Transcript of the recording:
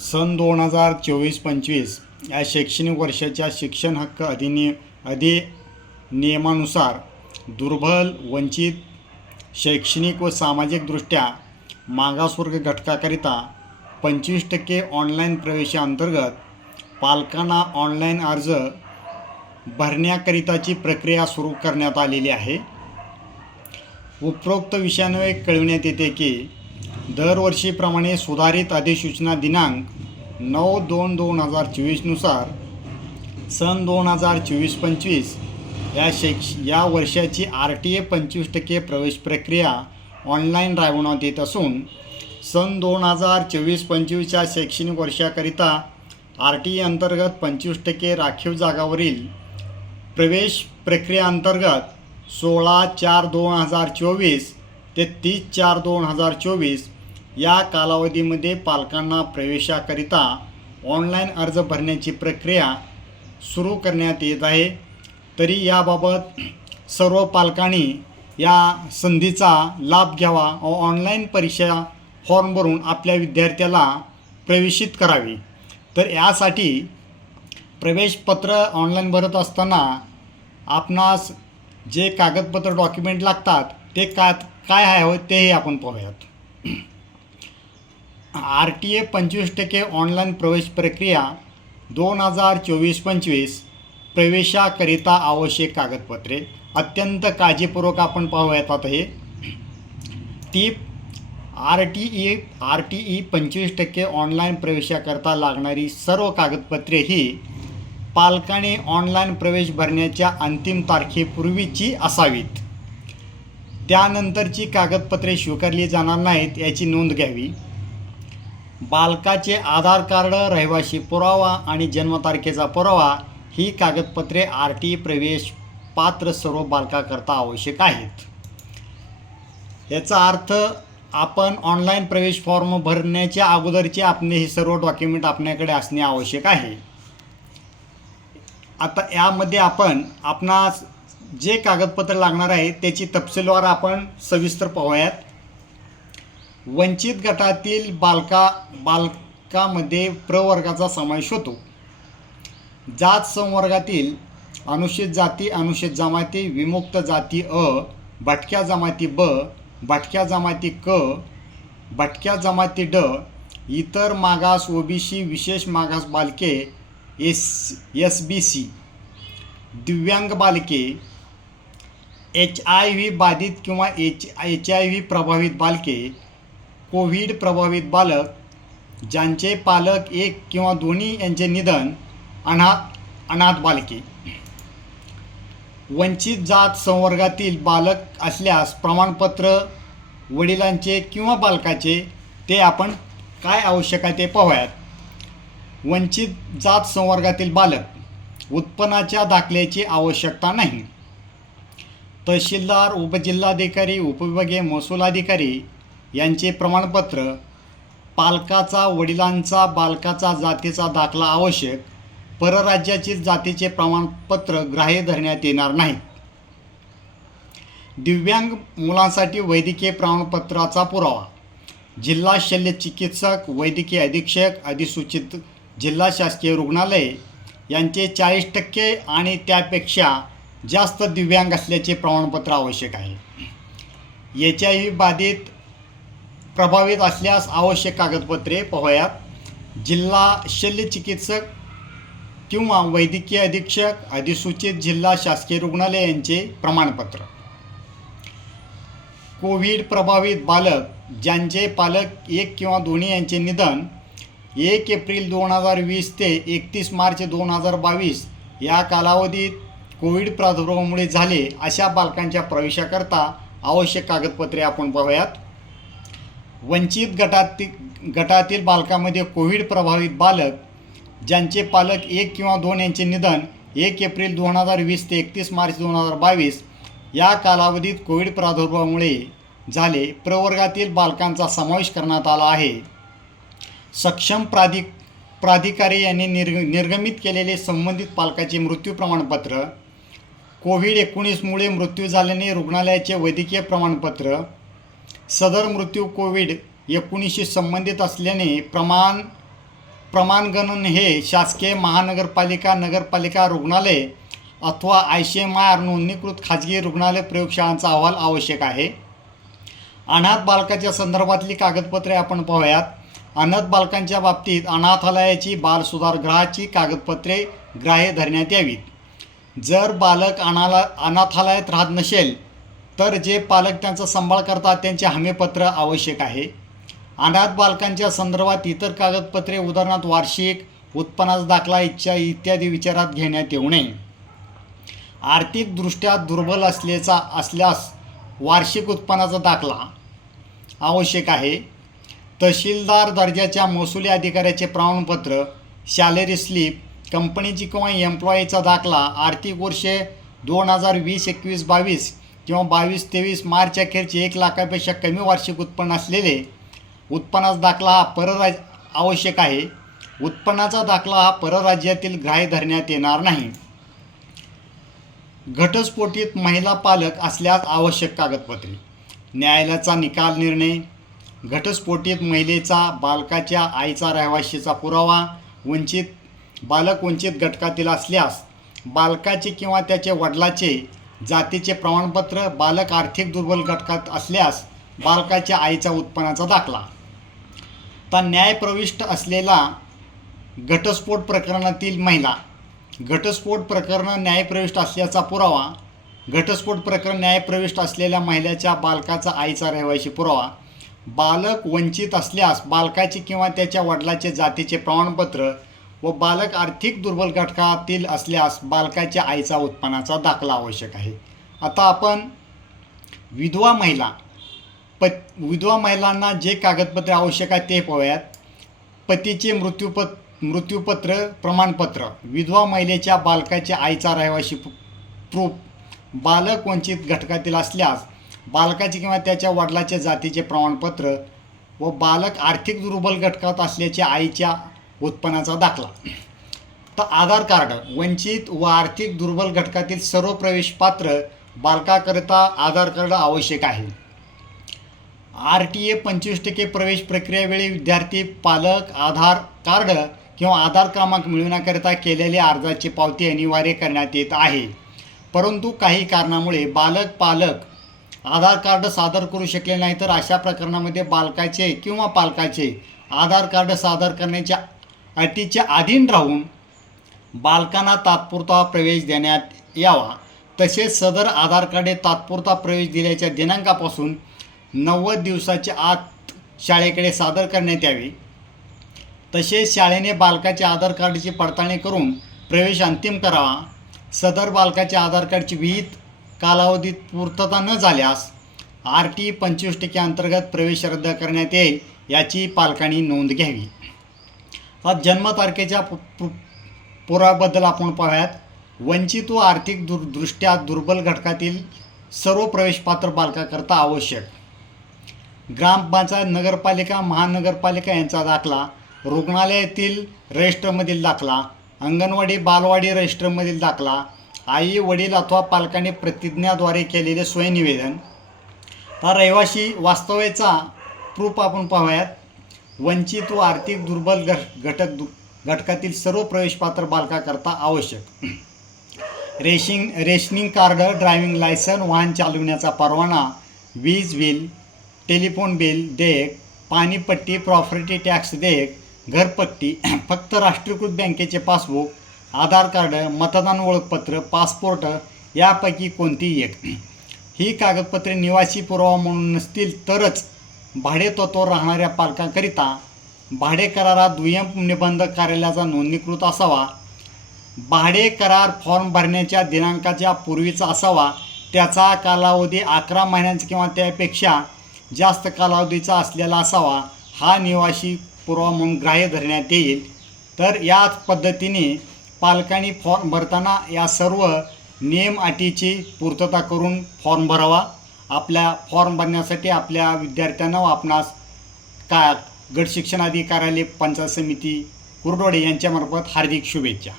सन 2024-25 या शैक्षणिक वर्षाच्या शिक्षण हक्क अधिनियमानुसार दुर्बल, वंचित, शैक्षणिक व सामाजिकदृष्ट्या मागासवर्ग घटकाकरिता 25% ऑनलाईन प्रवेशाअंतर्गत पालकांना ऑनलाईन अर्ज भरण्याकरिताची प्रक्रिया सुरू करण्यात आलेली आहे. उपरोक्त विषयान्वये कळविण्यात येते की दरवर्षीप्रमाणे सुधारित अधिसूचना दिनांक 9/2/2024 नुसार सन 2024-25 या वर्षाची RTA 25% प्रवेश प्रक्रिया ऑनलाईन राबवण्यात येत असून सन 2024-25 शैक्षणिक वर्षाकरिता RTA अंतर्गत 25% राखीव जागावरील प्रवेश प्रक्रियेअंतर्गत 16/4/2024 ते 30/4/2024 या कालावधीमध्ये पालकांना प्रवेशाकरिता ऑनलाईन अर्ज भरण्याची प्रक्रिया सुरू करण्यात येत आहे. तरी याबाबत सर्व पालकांनी या संधीचा लाभ घ्यावा व ऑनलाईन परीक्षा फॉर्म भरून आपल्या विद्यार्थ्याला प्रवेशित करावे. तर यासाठी प्रवेशपत्र ऑनलाईन भरत असताना आपणास जे कागदपत्र डॉक्युमेंट लागतात ते काय आहे तेही आपण पाहूयात. RTA 25% ऑनलाईन प्रवेश प्रक्रिया 2024-25 प्रवेशाकरिता आवश्यक कागदपत्रे अत्यंत काळजीपूर्वक आपण पाहूयात. आता हे टीप RTE 25% ऑनलाईन प्रवेशाकरता लागणारी सर्व कागदपत्रे ही पालकांनी ऑनलाईन प्रवेश भरण्याच्या अंतिम तारखेपूर्वीची असावीत. त्यानंतरची कागदपत्रे स्वीकारली जाणार नाहीत याची नोंद घ्यावी. बालकाचे आधार कार्ड, रहिवासी पुरावा आणि जन्मतारखेचा पुरावा ही कागदपत्रे RTA प्रवेश पात्र सर्व बालकाकरता आवश्यक आहेत. याचा अर्थ आपण ऑनलाईन प्रवेश फॉर्म भरण्याच्या अगोदरचे आपले हे सर्व डॉक्युमेंट आपल्याकडे असणे आवश्यक आहे. आता यामध्ये आपणास जे कागदपत्र लागणार आहे त्याची तपशीलवार आपण सविस्तर पाहूयात. वंचित गटातील बालकामध्ये प्रवर्गाचा समावेश होतो. जात संवर्गातील अनुसूचित जाती, अनुसूचित जमाती, विमुक्त जाती अ, भटक्या जमाती ब, भटक्या जमाती क, भटक्या जमाती ड, इतर मागास OBC, विशेष मागास बालके SBC, दिव्यांग बालके, HIV बाधित किंवा HIV प्रभावित बालके, कोविड प्रभावित बालक, ज्यांचे पालक एक किंवा दोन्ही यांचे निधन, अनाथ बालके. वंचित जात संवर्गातील बालक असल्यास प्रमाणपत्र वडिलांचे किंवा बालकाचे ते आपण काय आवश्यक आहे ते पाहूयात. वंचित जात संवर्गातील बालक उत्पन्नाच्या दाखल्याची आवश्यकता नाही. तहसीलदार, उपजिल्हाधिकारी, उपविभागीय महसूल अधिकारी यांचे प्रमाणपत्र, पालकाचा वडिलांचा बालकाचा जातीचा दाखला आवश्यक. परराज्यातील जातीचे प्रमाणपत्र ग्राह्य धरण्यात येणार नाही. दिव्यांग मुलांसाठी वैद्यकीय प्रमाणपत्राचा पुरावा, जिल्हा शल्य चिकित्सक, वैद्यकीय अधीक्षक, अधिसूचित जिल्हा शासकीय रुग्णालय यांचे 40% आणि त्यापेक्षा जास्त दिव्यांग असल्याचे प्रमाणपत्र आवश्यक आहे. HIV बाधित प्रभावित असल्यास आवश्यक कागदपत्रे पाहूयात. जिल्हा शल्य चिकित्सक किंवा वैद्यकीय अधीक्षक, अधिसूचित जिल्हा शासकीय रुग्णालय यांचे प्रमाणपत्र. कोविड प्रभावित बालक ज्यांचे पालक एक किंवा दोन्ही यांचे निधन 1 एप्रिल 2020 ते 31 मार्च 2022 या कालावधीत कोविड प्रादुर्भावामुळे झाले अशा बालकांच्या प्रवेशाकरता आवश्यक कागदपत्रे आपण पाहूयात. वंचित गटातील बालकामध्ये कोविड प्रभावित बालक ज्यांचे पालक एक किंवा दोन यांचे निधन 1 एप्रिल 2020 ते 31 मार्च 2022 या कालावधीत कोविड प्रादुर्भावामुळे झाले प्रवर्गातील बालकांचा समावेश करण्यात आला आहे. सक्षम प्राधिकारी यांनी निर्गमित केलेले संबंधित पालकाचे मृत्यू प्रमाणपत्र, कोविड-19मुळे मृत्यू झाल्याने रुग्णालयाचे वैद्यकीय प्रमाणपत्र, सदर मृत्यू कोविड-19शी संबंधित असल्याने प्रमाणगणन हे शासकीय महानगरपालिका, नगरपालिका रुग्णालय अथवा ICMR नोंदणीकृत खाजगी रुग्णालय प्रयोगशाळांचा अहवाल आवश्यक आहे. अनाथ बालकाच्या संदर्भातली कागदपत्रे आपण पाहूयात. अनाथ बालकांच्या बाबतीत अनाथालयाची, बालसुधारगृहाची कागदपत्रे ग्राह्य धरण्यात यावीत. जर बालक अनाथालयात राहत नसेल तर जे पालक त्यांचा सांभाळ करतात त्यांचे हमीपत्र आवश्यक आहे. अनाथ बालकांच्या संदर्भात इतर कागदपत्रे उदाहरणार्थ वार्षिक उत्पन्नाचा दाखला इत्यादी विचारात घेण्यात येऊ नये. आर्थिकदृष्ट्या दुर्बल असल्यास वार्षिक उत्पन्नाचा दाखला आवश्यक आहे. तहसीलदार दर्जाच्या महसुली अधिकाऱ्याचे प्रमाणपत्र, सॅलरी स्लिप, कंपनीची किंवा एम्प्लॉईचा दाखला, आर्थिक वर्ष 2020-21-22 किंवा 22-23 मार्च अखेरचे 1 लाखापेक्षा कमी वार्षिक उत्पन्न असलेले उत्पन्नाचा दाखला हा आवश्यक आहे. उत्पन्नाचा दाखला हा परराज्यातील ग्राह्य धरण्यात येणार नाही. घटस्फोटित महिला पालक असल्यास आवश्यक कागदपत्रे. न्यायालयाचा निकाल निर्णय, घटस्फोटित महिलेचा बालकाच्या आईचा रहिवाशीचा पुरावा, बालक वंचित घटकातील असल्यास बालकाचे किंवा त्याच्या वडिलाचे जातीचे प्रमाणपत्र, बालक आर्थिक दुर्बल घटकात असल्यास बालकाच्या आईचा उत्पन्नाचा दाखला. तर न्यायप्रविष्ट असलेला घटस्फोट प्रकरणातील महिला, घटस्फोट प्रकरण न्यायप्रविष्ट असल्याचा पुरावा, घटस्फोट प्रकरण न्यायप्रविष्ट असलेल्या महिलेच्या बालकाचा आईचा रहिवाशी पुरावा, बालक वंचित असल्यास बालकाचे किंवा त्याच्या वडिलाचे जातीचे प्रमाणपत्र व बालक आर्थिक दुर्बल घटकातील असल्यास बालकाच्या आईचा उत्पन्नाचा दाखला आवश्यक आहे. आता आपण विधवा महिलांना जे कागदपत्रे आवश्यक आहेत ते पाहूयात. पतीचे मृत्यूपत्र प्रमाणपत्र, विधवा महिलेच्या बालकाच्या आईचा रहिवाशी प्रूफ, बालक वंचित घटकातील असल्यास बालकाचे किंवा त्याच्या वडिलाच्या जातीचे प्रमाणपत्र व बालक आर्थिक दुर्बल घटकात असल्याच्या आईच्या उत्पन्नाचा दाखला. तर आधार कार्ड, वंचित व आर्थिक दुर्बल घटकातील सर्व प्रवेशपात्र बालकाकरिता आधार कार्ड आवश्यक आहे. RTA 25% प्रवेश प्रक्रियेवेळी विद्यार्थी पालक आधार कार्ड किंवा आधार क्रमांक मिळवण्याकरिता केलेल्या अर्जाची पावती अनिवार्य करण्यात येत आहे. परंतु काही कारणामुळे पालक आधार कार्ड सादर करू शकले नाही तर अशा प्रकरणामध्ये बालकाचे किंवा पालकाचे आधार कार्ड सादर करण्याच्या अटीच्या अधीन राहून बालकांना तात्पुरता प्रवेश देण्यात यावा. तसेच सदर आधार कार्डे तात्पुरता प्रवेश दिल्याच्या दिनांकापासून 90 दिवसाच्या आत शाळेकडे सादर करण्यात यावे. तसेच शाळेने बालकाच्या आधार कार्डची पडताळणी करून प्रवेश अंतिम करावा. सदर बालकाच्या आधार कार्डची विहित कालावधीत पूर्तता न झाल्यास RTA 25% अंतर्गत प्रवेश रद्द करण्यात येईल याची पालकांनी नोंद घ्यावी. जन्मतारखेच्या पुराव्याबद्दल आपण पाहूयात. वंचित व आर्थिक दृष्ट्या दुर्बल घटकातील सर्व प्रवेशपात्र बालकाकरता आवश्यक. ग्रामपंचायत, नगरपालिका, महानगरपालिका यांचा दाखला, रुग्णालयातील रजिस्टरमधील दाखला, अंगणवाडी बालवाडी रजिस्टरमधील दाखला, आई वडील अथवा पालकांनी प्रतिज्ञाद्वारे केलेले स्वयंनिवेदन. हा रहिवाशी वास्तव्याचा प्रूफ आपण पाहूयात. वंचित व आर्थिक दुर्बल घटकातील सर्व प्रवेशपात्र बालकाकरता आवश्यक. रेशनिंग कार्ड, ड्रायव्हिंग लायसन, वाहन चालविण्याचा परवाना, वीज बिल, टेलिफोन बिल देयक, पाणीपट्टी, प्रॉपर्टी टॅक्स देयक, घरपट्टी, फक्त राष्ट्रीयकृत बँकेचे पासबुक, आधार कार्ड, मतदान ओळखपत्र, पासपोर्ट यापैकी कोणतीही एक. ही कागदपत्रे निवासी पुरावा म्हणून नसतील तरच भाडेतत्त्वावर राहणाऱ्या पालकांकरिता भाडे करारात दुय्यम निबंधक कार्यालयाचा नोंदणीकृत असावा. भाडे करार फॉर्म भरण्याच्या दिनांकाच्या पूर्वीचा असावा. त्याचा कालावधी 11 महिन्यांचा किंवा त्यापेक्षा जास्त कालावधीचा असलेला असावा. हा निवासी पुरावा म्हणून ग्राह्य धरण्यात येईल. तर याच पद्धतीने पालकांनी फॉर्म भरताना या सर्व नियम अटीची पूर्तता करून फॉर्म भरावा. आपल्या फॉर्म भरण्यासाठी आपल्या विद्यार्थ्यांना व आपणास गट शिक्षणाधिकारी, पंचायत समिती कुर्डवाडी यांच्यामार्फत हार्दिक शुभेच्छा.